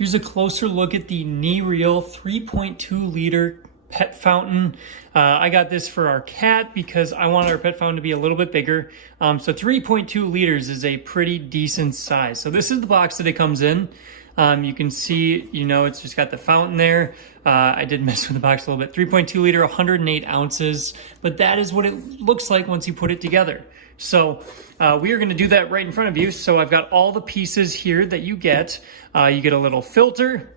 Here's a closer look at the Nereal 3.2 liter pet fountain. I got this for our cat because I want our pet fountain to be a little bit bigger. So 3.2 liters is a pretty decent size. So this is the box that it comes in. You can see, it's just got the fountain there. I did mess with the box a little bit. 3.2 liter, 108 ounces, but that is what it looks like once you put it together. So we are going to do that right in front of you. So I've got all the pieces here that you get. You get a little filter,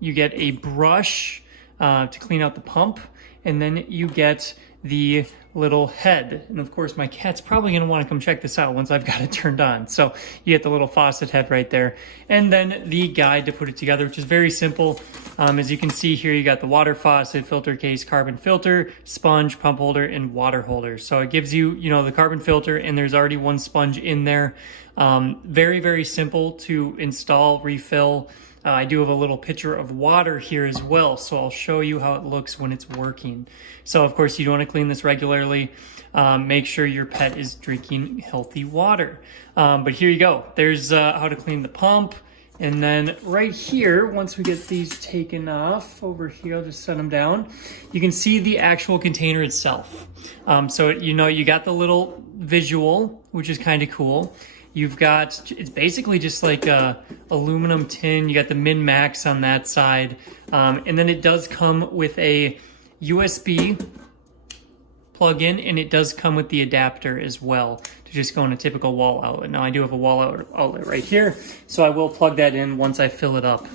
you get a brush to clean out the pump, and then you get the little head. And of course my cat's probably going to want to come check this out once I've got it turned on. So you get the little faucet head right there, and then the guide to put it together, which is very simple. As you can see here, you got the water faucet, filter case, carbon filter, sponge, pump holder, and water holder. So it gives you, the carbon filter, and there's already one sponge in there. Very, very simple to install, refill. I do have a little pitcher of water here as well, so I'll show you how it looks when it's working. So of course you want to clean this regularly. Make sure your pet is drinking healthy water. But here you go. There's how to clean the pump. And then right here, once we get these taken off over here, I'll just set them down. You can see the actual container itself. So you got the little visual, which is kind of cool. You've got, it's basically just like a aluminum tin. You got the min-max on that side. And then it does come with a USB plug-in, and it does come with the adapter as well to just go in a typical wall outlet. Now I do have a wall outlet right here, so I will plug that in once I fill it up.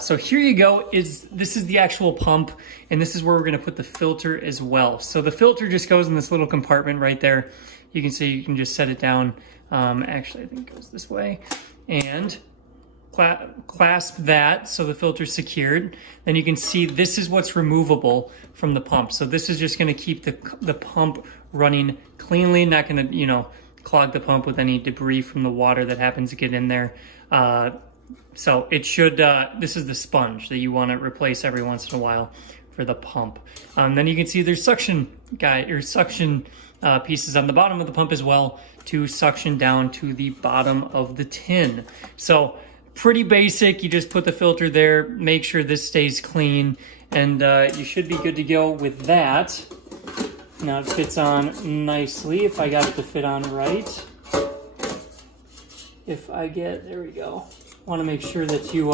So here you go, this is the actual pump, and this is where we're gonna put the filter as well. So the filter just goes in this little compartment right there. You can see, you can just set it down. Actually, I think it goes this way, and clasp that so the filter's secured. Then you can see this is what's removable from the pump. So this is just going to keep the pump running cleanly, not going to clog the pump with any debris from the water that happens to get in there. So it should, this is the sponge that you want to replace every once in a while for the pump. Then you can see there's suction pieces on the bottom of the pump as well to suction down to the bottom of the tin. So pretty basic. You just put the filter there, make sure this stays clean, and you should be good to go with that. Now it fits on nicely if I got it to fit on right. There we go. Want to make sure that you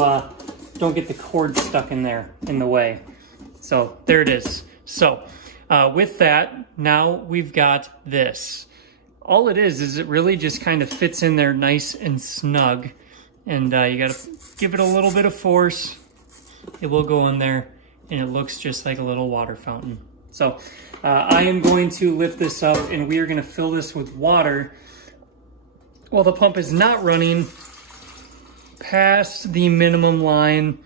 don't get the cord stuck in there in the way. So there it is. So with that, now we've got this. All it is it really just kind of fits in there nice and snug. And you got to give it a little bit of force. It will go in there, and it looks just like a little water fountain. So I am going to lift this up, and we are going to fill this with water while the pump is not running past the minimum line,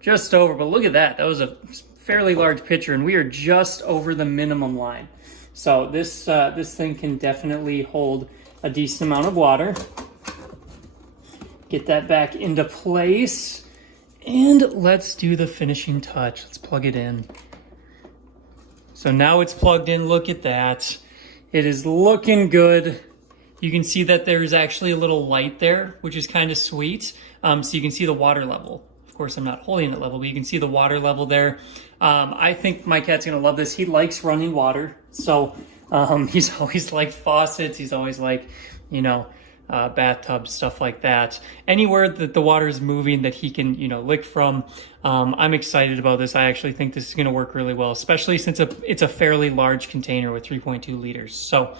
just over. But look at that. That was a fairly large pitcher, and we are just over the minimum line. So this thing can definitely hold a decent amount of water. Get that back into place, and let's do the finishing touch. Let's plug it in. So now it's plugged in. Look at that. It is looking good. You can see that there's actually a little light there, which is kind of sweet. So you can see the water level. Of course, I'm not holding it level, but you can see the water level there. I think my cat's gonna love this. He likes running water. So he's always liked faucets. He's always liked, bathtubs, stuff like that. Anywhere that the water is moving that he can, lick from. I'm excited about this. I actually think this is gonna work really well, especially since it's a fairly large container with 3.2 liters. So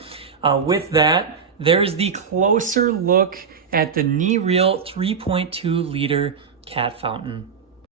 with that, there's the closer look at the Nereal 3.2 liter cat fountain.